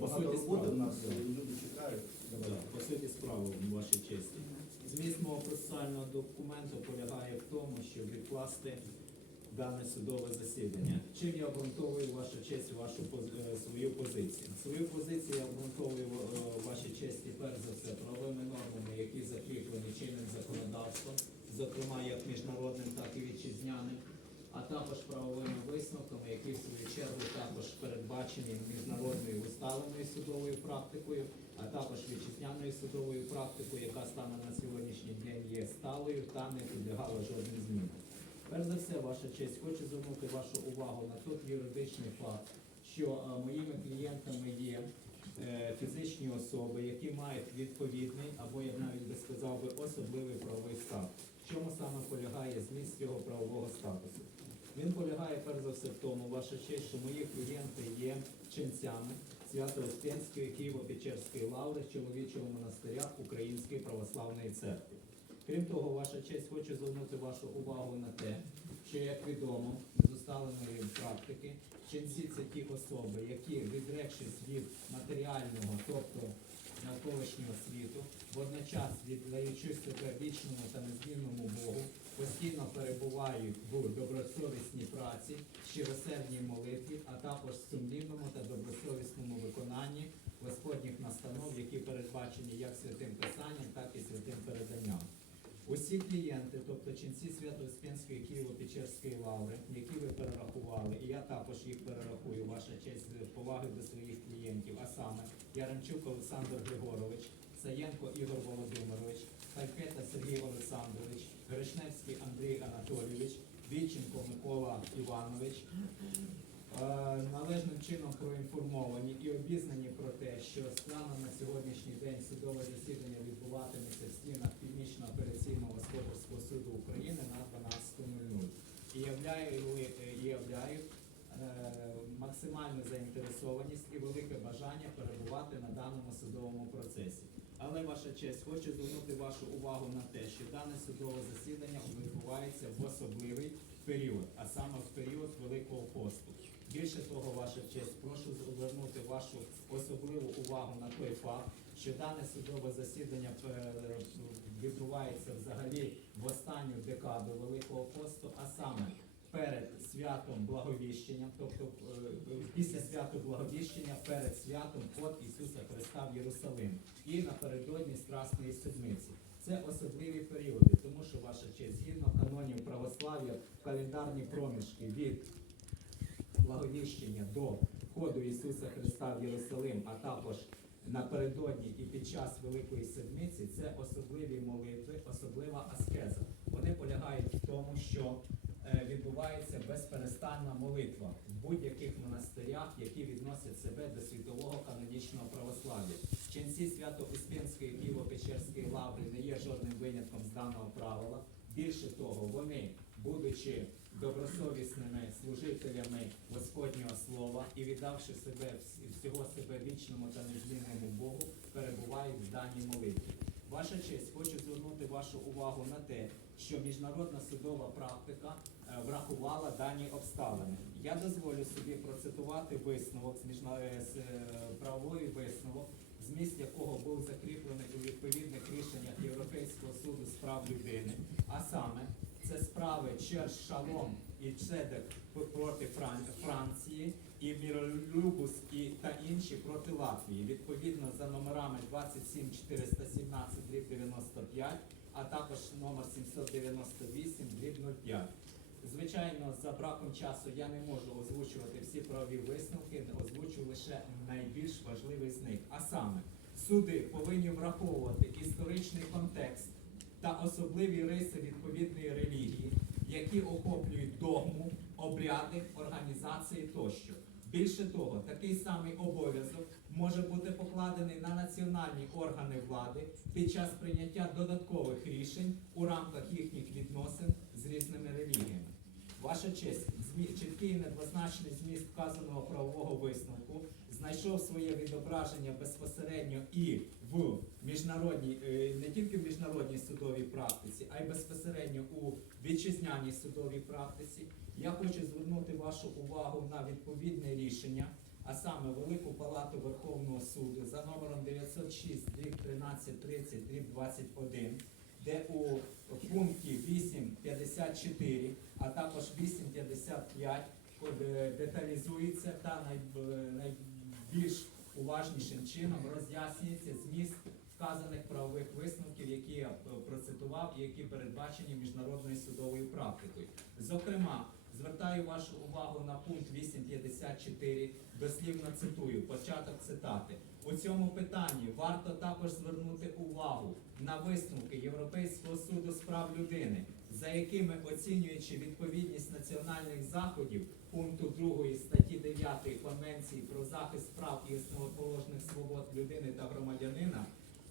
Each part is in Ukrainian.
багато суті справи. в нас, люди чекають. По суті справи, ваша честь. Зміст мого процесуального документу полягає в тому, щоб відкласти дане судове засідання. Чим я обґрунтовую ваша честь вашу е, свою позицію? Свою позицію я обґрунтовую е, ваша честь перш за все правовими нормами, які закріплені чинним законодавством, зокрема як міжнародним, так і вітчизняним, а також правовими висновками, які в свою чергу також передбачені міжнародною усталеною судовою практикою, а також вітчизняною судовою практикою, яка стане на сьогоднішній день є сталою та не підлягала жодним змінам. Перш за все, ваша честь, хочу звернути вашу увагу на той юридичний факт, що е, моїми клієнтами є е, фізичні особи, які мають відповідний або я навіть би сказав би особливий правовий статус. В чому саме полягає зміст цього правового статусу? Він полягає перш за все в тому, ваша честь, що мої клієнти є ченцями Свято-Успенської Києво-Печерської лаври чоловічого монастиря Української православної церкви. Крім того, ваша честь, хочу звернути вашу увагу на те, що, як відомо, з усталеної практики, ченці це ті особи, які, відрекшись від матеріального, тобто навколишнього світу, водночас віддаючи себе вічному та незмінному Богу, постійно перебувають в добросовісній праці, щиросердній молитві, а також сумлінному та добросовісному виконанні Господніх настанов, які передбачені як святим Писанням, так і святим переданням. Усі клієнти, тобто ченці Свято-Успенської Києво-Печерської лаври, які ви перерахували, і я також їх перерахую, ваша честь з поваги до своїх клієнтів, а саме Яремчук Олександр Григорович, Саєнко Ігор Володимирович, Халькета Сергій Олександрович, Гришневський Андрій Анатолійович, Віченко Микола Іванович, е, належним чином проінформовані і обізнані про те, що станом на сьогоднішній день судове засідання відбуватиметься в стінах Північного апеляційного господарського суду України на 12.00. І і являю е, максимальну заінтересованість і велике бажання перебувати на даному судовому процесі. Але ваша честь, хочу звернути вашу увагу на те, що дане судове засідання відбувається в особливий період, а саме в період Великого посту. Більше того, ваша честь, прошу звернути вашу особливу увагу на той факт, що дане судове засідання е, відбувається взагалі в останню декаду Великого посту, а саме перед святом Благовіщення, тобто е, після святу Благовіщення, перед святом Ход Ісуса Христа в Єрусалим і напередодні Страсної Седмиці. Це особливі періоди, тому що ваша честь, згідно канонів православ'я, календарні проміжки від благовіщення до входу Ісуса Христа в Єрусалим, а також напередодні і під час Великої Седмиці це особливі молитви, особлива аскеза. Вони полягають в тому, що е, відбувається безперестанна молитва в будь-яких монастирях, які відносять себе до світового канонічного православ'я. Ченці Свято-Успенської Києво-Печерської лаври не є жодним винятком з даного правила. Більше того, вони, будучи добросовісними служителями Господнього Слова і віддавши себе всього себе вічному та незмінному Богу, перебувають в даній молитві. Ваша честь, хочу звернути вашу увагу на те, що міжнародна судова практика е, врахувала дані обставини. Я дозволю собі процитувати висновок з, е, е, правової висновок, зміст якого був закріплений у відповідних рішеннях Європейського суду з прав людини, а саме це справи Черш Шалом і Чедек проти Франції і Міролюбус і та інші проти Латвії, відповідно за номерами 27417 95, а також номер 798 05. Звичайно, за браком часу я не можу озвучувати всі правові висновки, озвучу лише найбільш важливий з них. А саме, суди повинні враховувати історичний контекст та особливі риси відповідної релігії, які охоплюють догму, обряди, організації тощо. Більше того, такий самий обов'язок може бути покладений на національні органи влади під час прийняття додаткових рішень у рамках їхніх відносин з різними релігіями. Ваша честь, чіткий і недвозначний зміст вказаного правового висновку знайшов своє відображення безпосередньо і в міжнародній, е, не тільки в міжнародній судовій практиці, а й безпосередньо у вітчизняній судовій практиці. Я хочу звернути вашу увагу на відповідне рішення, а саме Велику Палату Верховного суду за номером 906 дріб 1330 дріб 21, де у пункті 8.54, а також 8.55 е, деталізується та найбільш уважнішим чином роз'яснюється зміст вказаних правових висновків, які я е, процитував які передбачені міжнародною судовою практикою. Зокрема, звертаю вашу увагу на пункт 8.54, дослівно цитую, початок цитати. У цьому питанні варто також звернути увагу на висновки Європейського суду з прав людини, за якими оцінюючи відповідність національних заходів пункту 2 статті 9 Конвенції про захист прав і основоположних свобод людини та громадянина,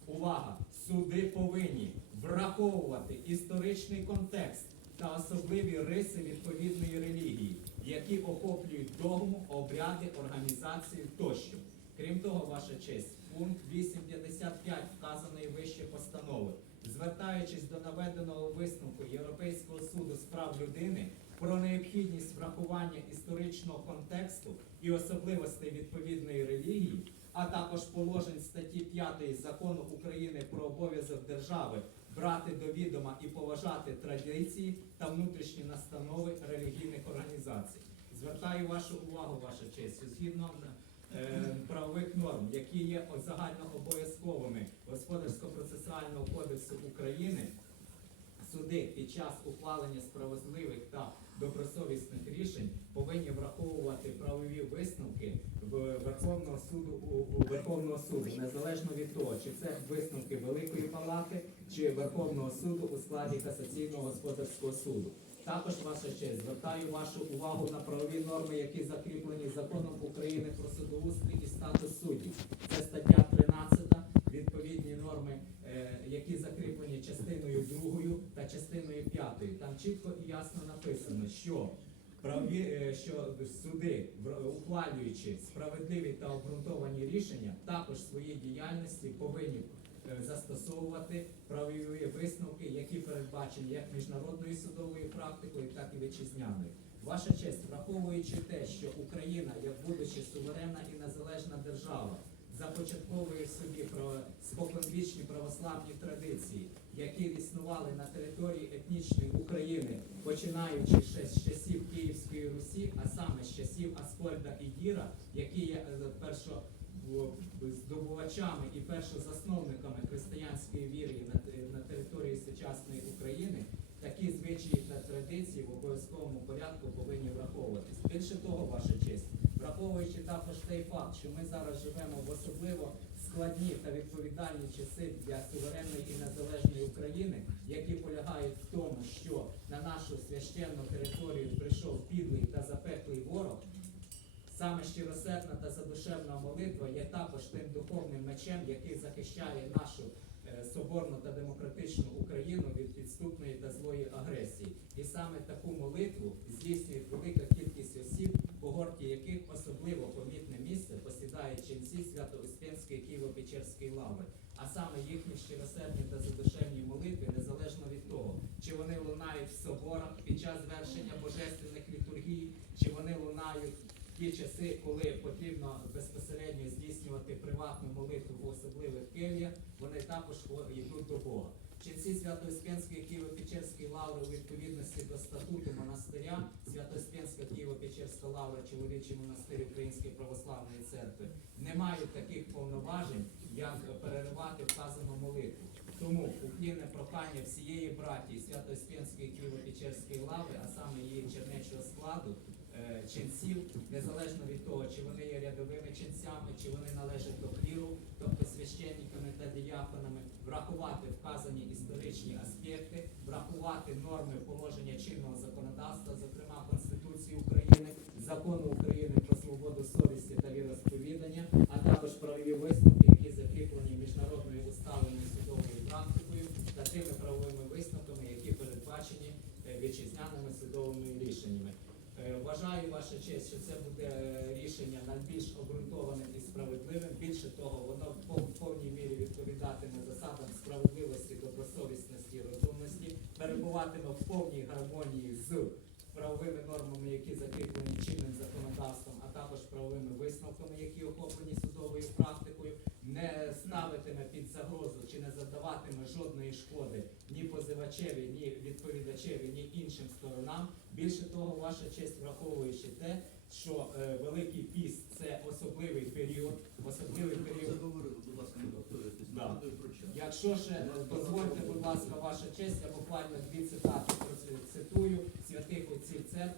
увага! Суди повинні враховувати історичний контекст та особливі риси відповідної релігії, які охоплюють догму, обряди, організацію тощо. Крім того, ваша честь, пункт 8.55 вказаної вище постанови, звертаючись до наведеного висновку Європейського суду з прав людини про необхідність врахування історичного контексту і особливостей відповідної релігії, а також положень статті 5 закону України про обов'язок держави брати до відома і поважати традиції та внутрішні настанови релігійних організацій. Звертаю вашу увагу, ваша честь, згідно е, правових норм, які є загальнообов'язковими Господарсько-процесуального кодексу України, суди під час ухвалення справедливих та добросовісних рішень повинні враховувати правові висновки в Верховного суду у, Верховного суду, незалежно від того, чи це висновки Великої Палати чи Верховного суду у складі касаційного господарського суду. Також ваша честь звертаю вашу увагу на правові норми, які закріплені законом України про судоустрій і статус суддів. Це стаття 13, відповідні норми, які закріплені частиною 2 та частиною 5. Там чітко і ясно написано, що праві, е, що суди, ухвалюючи справедливі та обґрунтовані рішення, також в своїй діяльності повинні е, застосовувати правові висновки, які передбачені як міжнародною судовою практикою, так і вітчизняною. Ваша честь, враховуючи те, що Україна, як будучи суверенна і незалежна держава, започатковує в собі споконвічні православні традиції, які існували на території етнічної України, починаючи ще з часів Київської Русі, а саме з часів Аскольда і Гіра, які є е, першо здобувачами і першозасновниками християнської віри на території сучасної України, такі звичаї та традиції в обов'язковому порядку повинні враховуватись. Більше того, ваша честь, враховуючи також той факт, що ми зараз живемо в особливо складні та відповідальні часи для суверенної і незалежної України, які полягають в тому, що на нашу священну територію прийшов підлий та запеклий ворог. Саме щиросердна та задушевна молитва є також тим духовним мечем, який захищає нашу е, соборну та демократичну Україну від підступної та злої агресії. І саме таку молитву здійснює велика кількість осіб, по горті яких особливо помітне місце посідає ченці Свято-Успенської Києво-Печерської лаври. А саме їхні щиросердні та задушевні молитви, незалежно від того, чи вони лунають в соборах під час звершення божественних літургій, чи вони лунають в ті часи, коли потрібно безпосередньо здійснювати приватну молитву в особливих кельях, вони також йдуть до Бога. Ченці Свято-Успенської Києво-Печерської лаври у відповідності до статуту монастиря Свято-Успенська Києво-Печерська лавра, чоловічий монастир Української православної церкви, не мають таких повноважень, як переривати вказану молитву. Тому уклінне прохання всієї братії Свято-Успенської Києво-Печерської лаври, а саме її чернечого складу, ченців, незалежно від того, чи вони є рядовими ченцями, чи вони належать до кліру, тобто священниками та діяконами, врахувати вказані історичні аспекти, врахувати норми положення чинного законодавства, зокрема Конституції України, закону України про свободу совісті та віросповідання, а також правові висновки, які закріплені міжнародною усталеною судовою практикою та тими правовими висновками, які передбачені е, вітчизняними судовими рішеннями. Е, Ваша честь, що це буде е, рішення найбільш обґрунтованим і справедливим. Більше того, воно в повній мірі відповідатиме засадам справедливості, добросовісності, розумності, перебуватиме в повній гармонії з правовими нормами, які закріплені чинним законодавством, а також правовими висновками, які охоплені судовою практикою, не ставитиме під загрозу чи не завдаватиме жодної шкоди ні позивачеві, ні відповідачеві, ні іншим сторонам. Більше того, ваша честь, враховуючи те, що е, Великий піст це особливий період, особливий період. Заговорили, будь ласка, не повторюйтесь. Да. Нагадую про час. Якщо ще дозвольте, будь ласка, ваша честь, я буквально дві цитати цитую святих отців церкви.